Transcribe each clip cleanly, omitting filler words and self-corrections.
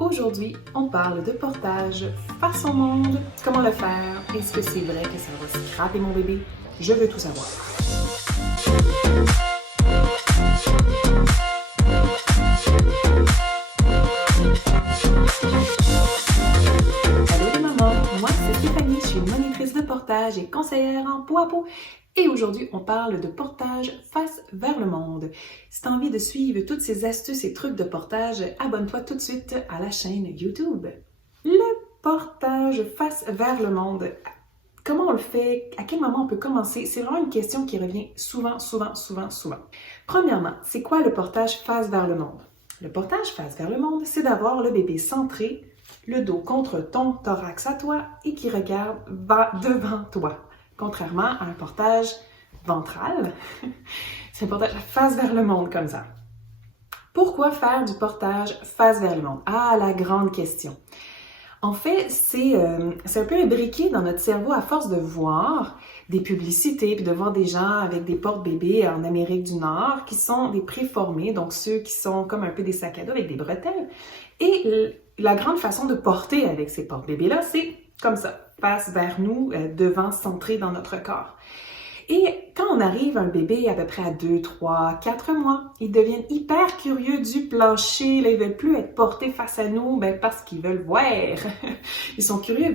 Aujourd'hui, on parle de portage face au monde, comment le faire, est-ce que c'est vrai que ça va scraper mon bébé? Je veux tout savoir. Allô les mamans, moi c'est Stéphanie, je suis monitrice de portage et conseillère en peau à peau. Et aujourd'hui, on parle de portage face vers le monde. Si tu as envie de suivre toutes ces astuces et trucs de portage, abonne-toi tout de suite à la chaîne YouTube. Le portage face vers le monde. Comment on le fait? À quel moment on peut commencer? C'est vraiment une question qui revient souvent. Premièrement, c'est quoi le portage face vers le monde? Le portage face vers le monde, c'est d'avoir le bébé centré, le dos contre ton thorax à toi et qui regarde devant toi. Contrairement à un portage ventral, c'est un portage face vers le monde comme ça. Pourquoi faire du portage face vers le monde? Ah, la grande question. En fait, c'est un peu imbriqué dans notre cerveau à force de voir des publicités puis de voir des gens avec des porte-bébés en Amérique du Nord qui sont des préformés, donc ceux qui sont comme un peu des sacs à dos avec des bretelles. Et la grande façon de porter avec ces porte-bébés-là, c'est comme ça, face vers nous, devant, centré dans notre corps. Et quand on arrive un bébé à peu près à 2, 3, 4 mois, ils deviennent hyper curieux du plancher. Là, ils ne veulent plus être portés face à nous parce qu'ils veulent voir. Ils sont curieux,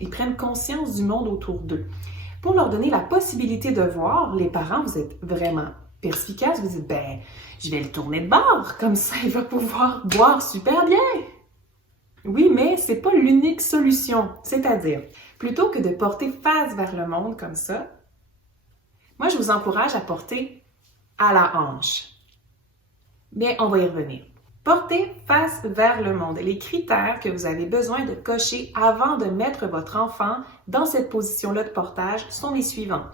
ils prennent conscience du monde autour d'eux. Pour leur donner la possibilité de voir, les parents, vous êtes vraiment perspicaces. Vous dites, je vais le tourner de bord, comme ça il va pouvoir boire super bien. Oui, mais c'est pas l'unique solution. C'est-à-dire, plutôt que de porter face vers le monde comme ça, moi, je vous encourage à porter à la hanche. Mais on va y revenir. Portez face vers le monde. Les critères que vous avez besoin de cocher avant de mettre votre enfant dans cette position-là de portage sont les suivants.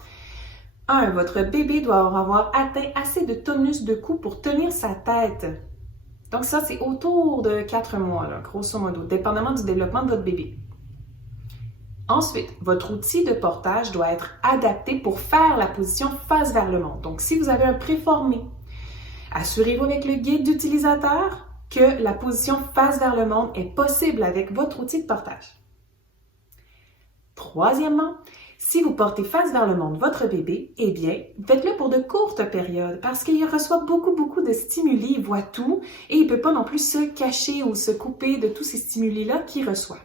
1. Votre bébé doit avoir atteint assez de tonus de cou pour tenir sa tête. Donc ça, c'est autour de 4 mois, là, grosso modo, dépendamment du développement de votre bébé. Ensuite, votre outil de portage doit être adapté pour faire la position face vers le monde. Donc, si vous avez un préformé, assurez-vous avec le guide d'utilisateur que la position face vers le monde est possible avec votre outil de portage. Troisièmement, si vous portez face vers le monde votre bébé, eh bien, faites-le pour de courtes périodes parce qu'il reçoit beaucoup de stimuli, il voit tout et il ne peut pas non plus se cacher ou se couper de tous ces stimuli-là qu'il reçoit.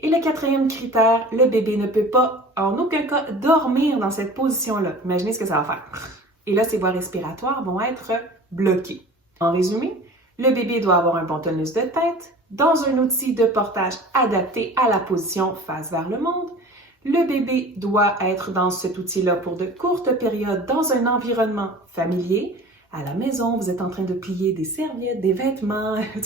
Et le 4e critère, le bébé ne peut pas, en aucun cas, dormir dans cette position-là. Imaginez ce que ça va faire. Et là, ses voies respiratoires vont être bloquées. En résumé, le bébé doit avoir un bon tonus de tête, dans un outil de portage adapté à la position face vers le monde. Le bébé doit être dans cet outil-là pour de courtes périodes dans un environnement familier. À la maison, vous êtes en train de plier des serviettes, des vêtements. Vous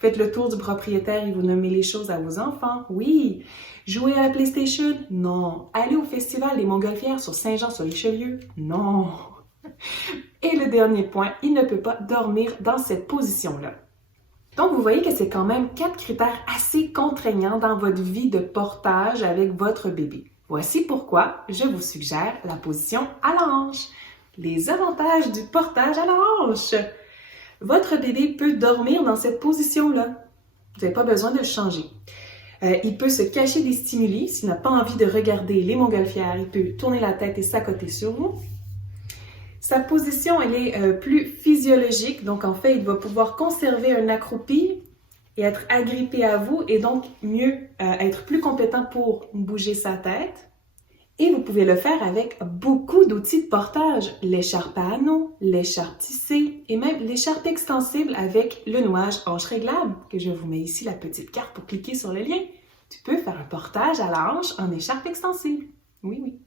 faites le tour du propriétaire et vous nommez les choses à vos enfants. Oui. Jouer à la PlayStation? Non. Aller au festival des Montgolfières sur Saint-Jean-sur-Richelieu? Non. Et le dernier point, il ne peut pas dormir dans cette position-là. Donc, vous voyez que c'est quand même 4 critères assez contraignants dans votre vie de portage avec votre bébé. Voici pourquoi je vous suggère la position à la hanche. Les avantages du portage à la hanche. Votre bébé peut dormir dans cette position-là. Vous n'avez pas besoin de le changer. Il peut se cacher des stimuli. S'il n'a pas envie de regarder les montgolfières, il peut tourner la tête et s'accoter sur vous. Sa position, elle est plus physiologique. Donc, en fait, il va pouvoir conserver un accroupi et être agrippé à vous et donc mieux être plus compétent pour bouger sa tête. Et vous pouvez le faire avec beaucoup d'outils de portage. L'écharpe à anneaux, l'écharpe tissée et même l'écharpe extensible avec le nouage hanche réglable, que je vous mets ici la petite carte pour cliquer sur le lien. Tu peux faire un portage à la hanche en écharpe extensible. Oui.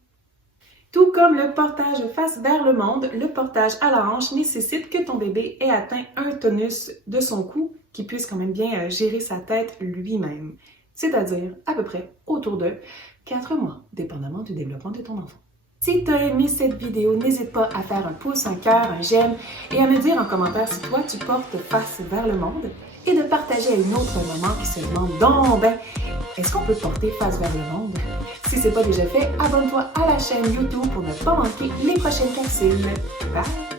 Tout comme le portage face vers le monde, le portage à la hanche nécessite que ton bébé ait atteint un tonus de son cou qui puisse quand même bien gérer sa tête lui-même. C'est-à-dire à peu près autour de 4 mois, dépendamment du développement de ton enfant. Si tu as aimé cette vidéo, n'hésite pas à faire un pouce, un cœur, un j'aime et à me dire en commentaire si toi tu portes face vers le monde et de partager à une autre maman qui se demande est-ce qu'on peut porter face vers le monde? Si ce n'est pas déjà fait, abonne-toi à la chaîne YouTube pour ne pas manquer les prochaines capsules. Bye!